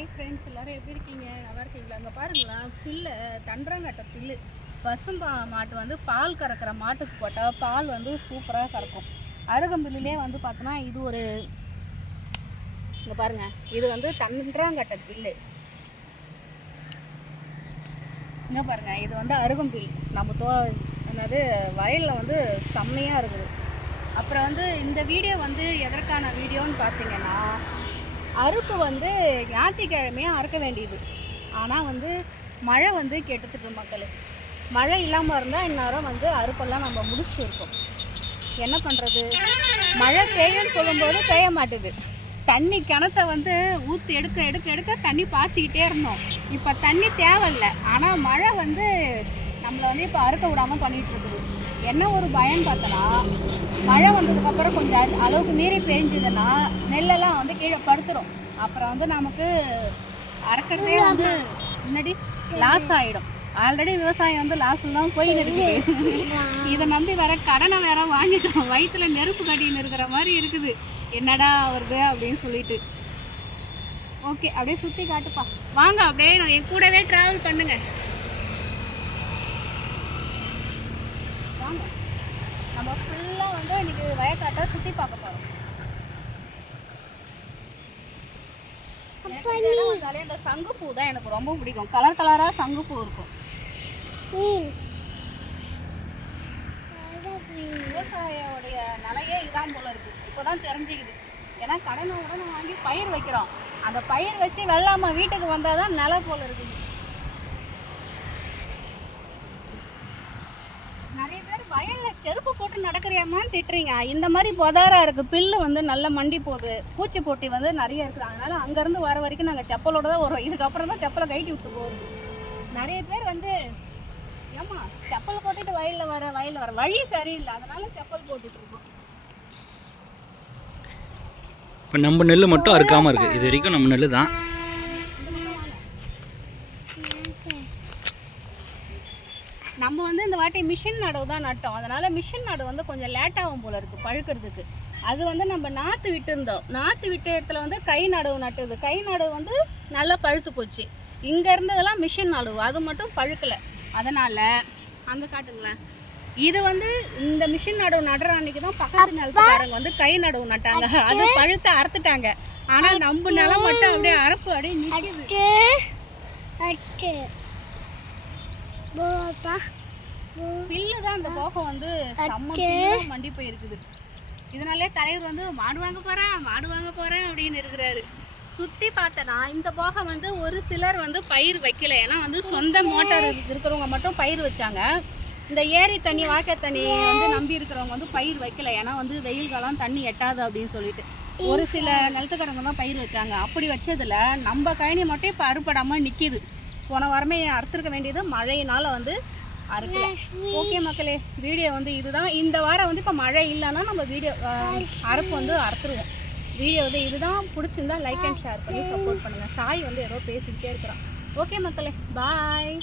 Hi friends, எல்லோரும் எப்படி இருக்கீங்க? நல்லா இருக்கீங்களா? அங்கே பாருங்களேன், புல்லு தண்டரங்கட்ட புல்லு. பசும்பா மாட்டு வந்து பால் கறக்கிற மாட்டுக்கு போட்டால் பால் வந்து சூப்பராக கறக்கும். அருகம்புல்லே வந்து பார்த்தோன்னா இது ஒரு இங்கே பாருங்கள், இது வந்து தண்டரங்கட்ட புல்லு. இங்கே பாருங்கள், இது வந்து அருகம்புல். நம்ம என்னது வயலில் வந்து செம்மையாக இருக்குது. அப்புறம் வந்து இந்த வீடியோ வந்து எதற்கான வீடியோன்னு பார்த்தீங்கன்னா, அறுப்பு வந்து ஞாயிற்றுக்கிழமையாக அறுக்க வேண்டியது. ஆனால் வந்து மழை வந்து கெட்டுத்துக்கு மக்கள். மழை இல்லாமல் இருந்தால் இந்நேரம் வந்து அறுப்பெல்லாம் நம்ம முடிச்சுட்டு இருக்கோம். என்ன பண்ணுறது? மழை பெய்யும்னு சொல்லும்போது பெய்ய மாட்டுது. தண்ணி கிணத்தை வந்து ஊற்றி எடுக்க எடுக்க எடுக்க தண்ணி பாய்ச்சிக்கிட்டே இருந்தோம். இப்போ தண்ணி தேவையில்லை. ஆனால் மழை வந்து நம்மளை வந்து இப்போ அறுக்க விடாமல் பண்ணிகிட்டு இருக்குது. என்ன ஒரு பயன்னு பார்த்தோன்னா, மழை வந்ததுக்கப்புறம் கொஞ்சம் அளவுக்கு மீறி பெஞ்சுதுன்னா நெல்லெல்லாம் வந்து கீழே படுத்துடும். அப்புறம் வந்து நமக்கு அறுக்கிறதே வந்து முன்னாடி லாஸ் ஆகிடும். ஆல்ரெடி விவசாயம் வந்து லாஸில் தான் போயின்னு இருக்குது. இதை நம்பி வேற கடனை வேற வாங்கிட்டோம். வயிற்றுல நெருப்பு கட்டின்னு இருக்கிற மாதிரி இருக்குது. என்னடா வருது அப்படின்னு சொல்லிட்டு. ஓகே, அப்படியே சுற்றி காட்டுப்பா. வாங்க, அப்படியே என் கூடவே ட்ராவல் பண்ணுங்க. வாங்க, நம்ம ஃபுல்லாக வந்து இன்னைக்கு வயக்காட்டை சுற்றி பார்க்க போகிறோம். இந்த சங்குப்பூ தான் எனக்கு ரொம்ப பிடிக்கும். கலர் கலராக சங்குப்பூ இருக்கும். விவசாயியோடைய நிலையே இதான் போல இருக்கு. இப்போதான் தெரிஞ்சுக்குது. ஏன்னா கடனை உடனே வாங்கி பயிர் வைக்கிறோம். அந்த பயிர் வச்சு வெள்ளாமை வீட்டுக்கு வந்தால் தான் நிலை போல இருக்குது. நிறைய பேர் வயலில் செருப்பு போட்டு நடக்கிறியாமான்னு திட்டுறீங்க. இந்த மாதிரி பொதாராக இருக்குது. பில்லு வந்து நல்ல மண்டி போகுது. பூச்சி போட்டி வந்து நிறைய இருக்குது. அதனால அங்கேருந்து வர வரைக்கும் நாங்கள் செப்பலோட தான் வரோம். இதுக்கப்புறம் தான் செப்பலை கைட்டி விட்டு போகுது. நிறைய பேர் வந்து ஏமா செப்பல் போட்டுட்டு வயலில் வர வழி சரியில்லை, அதனால செப்பல் போட்டுட்டு இருக்கோம். இப்போ நம்ம நெல் மட்டும் அறுக்காமல் இருக்குது. இது வரைக்கும் நம்ம நெல் தான். நம்ம வந்து இந்த வாட்டி மிஷின் நடவு தான் நட்டோம். அதனால் மிஷின் நடவு வந்து கொஞ்சம் லேட்டாகும் போல் இருக்குது பழுக்கிறதுக்கு. அது வந்து நம்ம நாற்று விட்டு இருந்தோம். நாற்று விட்ட இடத்துல வந்து கை நடவு நட்டுது. கை நடவு வந்து நல்லா பழுத்து போச்சு. இங்கே இருந்ததெல்லாம் மிஷின் நடவு, அது மட்டும் பழுக்கலை. அதனால் அங்கே காட்டுங்களேன். இது வந்து இந்த மிஷின் நடவு நடுற அன்றைக்கி தான் பக்கத்து நிலத்துக்காரங்க வந்து கை நடவு நட்டாங்க. அது பழுத்து அறுத்துட்டாங்க. ஆனால் நம்ம நிலம் மட்டும் அப்படியே அறுப்பு அப்படியே நிற்கிது. பில்லு தான் அந்த போகம் வந்து செம்ம மண்டி போயிருக்குது. இதனாலே தலைவர் வந்து மாடு வாங்க போகிறேன் அப்படின்னு இருக்கிறாரு. சுற்றி பார்த்தனா இந்த போகம் வந்து ஒரு சிலர் வந்து பயிர் வைக்கல. ஏன்னா வந்து சொந்த மோட்டார் இருக்கிறவங்க மட்டும் பயிர் வச்சாங்க. இந்த ஏரி தண்ணி வாய்க்கா தண்ணி வந்து நம்பி இருக்கிறவங்க வந்து பயிர் வைக்கல. ஏன்னா வந்து வெயில் காலம் தண்ணி எட்டாது அப்படின்னு சொல்லிட்டு ஒரு சில நிலத்துக்காரங்க தான் பயிர் வச்சாங்க. அப்படி வச்சதில் நம்ம கழனி மட்டும் இப்போ அறுப்படாமல் நிற்கிது. போன வாரமே அறுத்துருக்க வேண்டியது மழையினால் வந்து அறுக்கல. ஓகே மக்களே, வீடியோ வந்து இதுதான். இந்த வாரம் வந்து இப்போ மழை இல்லைன்னா நம்ம வீடியோ அறுப்பு வந்து அறுத்துருவோம். வீடியோ வந்து இதுதான். பிடிச்சிருந்தா லைக் அண்ட் ஷேர் பண்ணி சப்போர்ட் பண்ணுங்கள். சாய் வந்து ஏதோ பேசிக்கிட்டே இருக்கிறான். ஓகே மக்களே, பாய்.